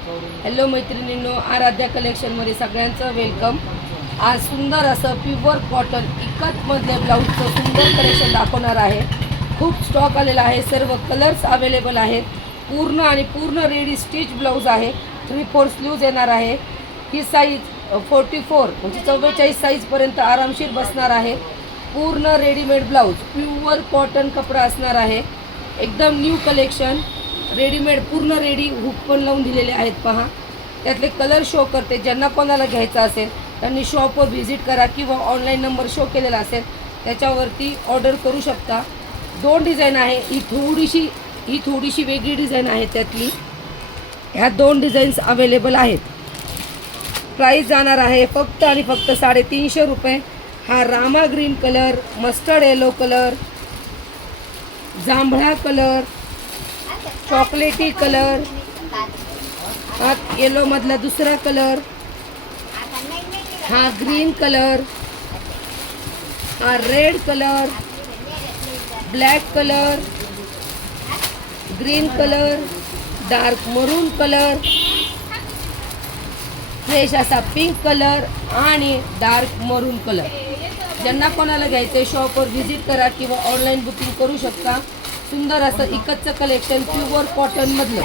Hello मैत्रिणींनो, आराध्या कलेक्शनमध्ये सगळ्यांचं welcome. आज सुंदर असं प्युअर कॉटन इकतमधले ब्लाऊजचं सुंदर कलेक्शन दाखवणार आहे। खूप स्टॉक आलेला आहे, सर्व कलर्स अवेलेबल आहेत। पूर्ण आणि पूर्ण रेडी स्टिच ब्लाऊज आहे। 3/4 स्लीव्ज येणार आहे। ही साईज 44 म्हणजे 44 साईजपर्यंत आरामशीर बसणार आहे। पूर्ण रेडीमेड ब्लाऊज प्युअर कॉटन कपडा असणार आहे। एकदम न्यू कलेक्शन, रेडीमेड पूर्ण रेडी हुक पण लावून दिलेले आहेत पहा। त्यातले कलर शो करते। ज्यांना कोणाला घ्यायचं असेल त्यांनी शॉपवर व्हिजिट करा किंवा ऑनलाईन नंबर शो केलेला असेल त्याच्यावरती ऑर्डर करू शकता। 2 डिझाईन आहे, ही थोडीशी वेगळी डिझाईन आहे त्यातली। ह्या 2 डिझाईन्स अवेलेबल आहेत। प्राइस जाणार आहे फक्त आणि फक्त 350 रुपये। हा Rama green colour, mustard yellow colour, जांभळा कलर, चॉकलेटी कलर, हा येलो मधला दुसरा कलर, हा ग्रीन कलर, हा red colour, black colour, green colour, dark मरून कलर, फ्रेश असा पिंक कलर आणि डार्क मरून कलर। ज्यांना कोणाला घ्यायचं शॉपवर व्हिजिट करा किंवा ऑनलाईन बुकिंग करू शकता। सुंदर असं इकतचं कलेक्शन प्युअर कॉटन मधलं।